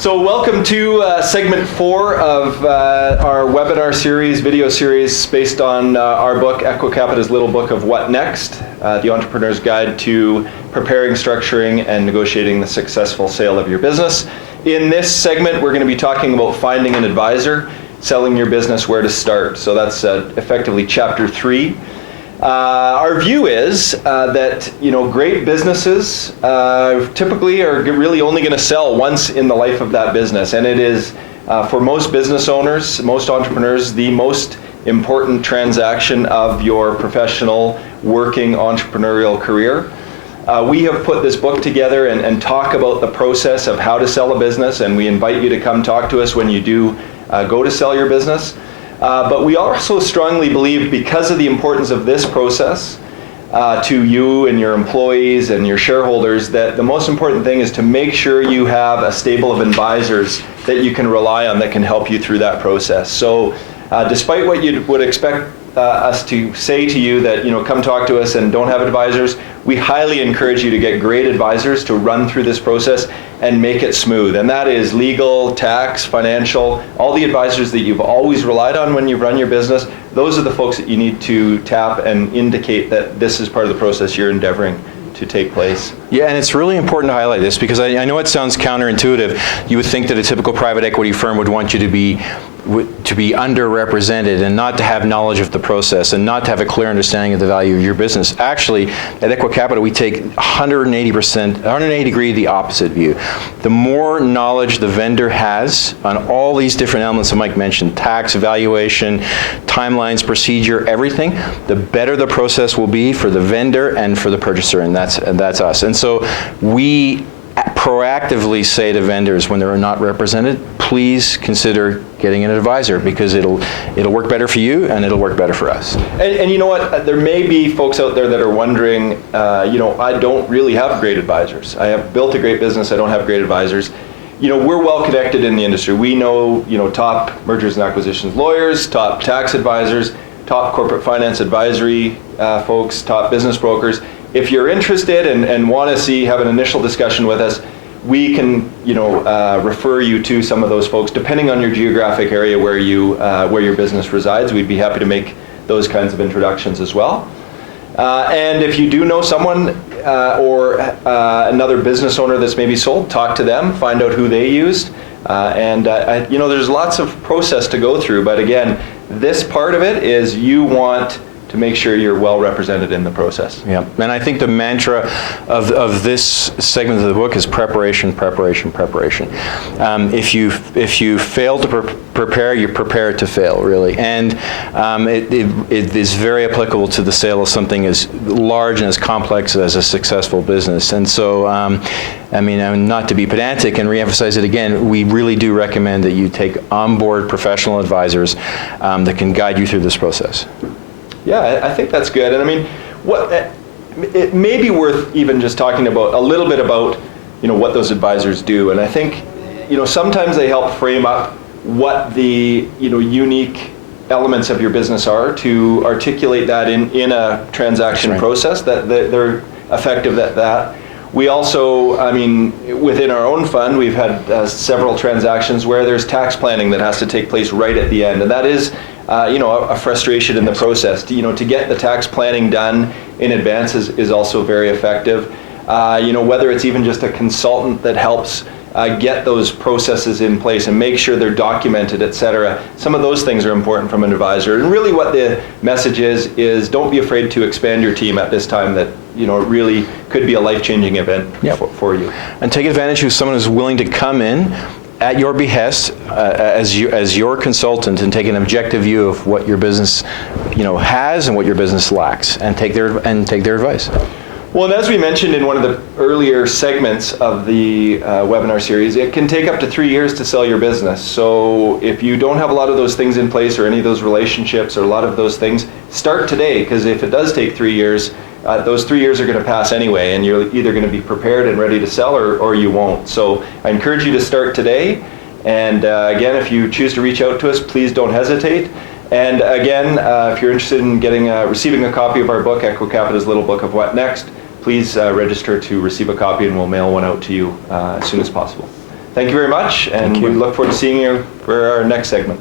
So welcome to segment 4 of our webinar series, video series based on our book, Equicapita's Little Book of What Next? The Entrepreneur's Guide to Preparing, Structuring, and Negotiating the Successful Sale of Your Business. In this segment, we're going to be talking about finding an advisor, selling your business, where to start. So that's effectively chapter 3. Our view is that great businesses typically are really only going to sell once in the life of that business, and it is for most business owners, most entrepreneurs, the most important transaction of your professional working entrepreneurial career. We have put this book together and talk about the process of how to sell a business, and we invite you to come talk to us when you do go to sell your business. But we also strongly believe, because of the importance of this process to you and your employees and your shareholders, that the most important thing is to make sure you have a stable of advisors that you can rely on that can help you through that process. So despite what you would expect us to say to you that, come talk to us and don't have advisors, we highly encourage you to get great advisors to run through this process and make it smooth. And that is legal, tax, financial, all the advisors that you've always relied on when you run your business. Those are the folks that you need to tap and indicate that this is part of the process you're endeavoring to take place. Yeah, and it's really important to highlight this because I know it sounds counterintuitive. You would think that a typical private equity firm would want you to be underrepresented and not to have knowledge of the process and not to have a clear understanding of the value of your business. Actually, at Equicapita, we take 180 degree the opposite view. The more knowledge the vendor has on all these different elements that Mike mentioned, tax, valuation, timelines, procedure, everything, the better the process will be for the vendor and for the purchaser, and that's us. And so we proactively say to vendors when they're not represented, please consider getting an advisor, because it'll work better for you and it'll work better for us. And you know what? There may be folks out there that are wondering, I don't really have great advisors. I have built a great business. I don't have great advisors. We're well connected in the industry. We know, top mergers and acquisitions lawyers, top tax advisors, top corporate finance advisory folks, top business brokers. If you're interested and want to have an initial discussion with us, we can, refer you to some of those folks, depending on your geographic area where your business resides. We'd be happy to make those kinds of introductions as well. And if you do know someone or another business owner that's maybe sold, talk to them, find out who they used. There's lots of process to go through, but again, this part of it is you want to make sure you're well represented in the process. Yeah, and I think the mantra of this segment of the book is preparation, preparation, preparation. If you fail to prepare, you're prepared to fail, really. And it is very applicable to the sale of something as large and as complex as a successful business. And so, not to be pedantic and reemphasize it again, we really do recommend that you take on board professional advisors that can guide you through this process. Yeah, I think that's good. And it may be worth even just talking about a little bit about, what those advisors do. And I think, sometimes they help frame up what the, unique elements of your business are, to articulate that in a transaction process, that they're effective at that. We also, within our own fund, we've had several transactions where there's tax planning that has to take place right at the end. And that is a frustration in the process. To get the tax planning done in advance is also very effective. Whether it's even just a consultant that helps get those processes in place and make sure they're documented, etc. Some of those things are important from an advisor. And really what the message is don't be afraid to expand your team at this time that, it really could be a life-changing event for you. And take advantage of someone who's willing to come in at your behest as your consultant and take an objective view of what your business has and what your business lacks, and take their advice. Well, and as we mentioned in one of the earlier segments of the webinar series, it can take up to 3 years to sell your business. So if you don't have a lot of those things in place, or any of those relationships, or a lot of those things, start today, because if it does take 3 years, those 3 years are going to pass anyway, and you're either going to be prepared and ready to sell, or you won't. So I encourage you to start today. And again, if you choose to reach out to us, please don't hesitate. And again, if you're interested in receiving a copy of our book, Equicapita's Little Book of What Next, please register to receive a copy, and we'll mail one out to you as soon as possible. Thank Thank you very much, and we look forward to seeing you for our next segment.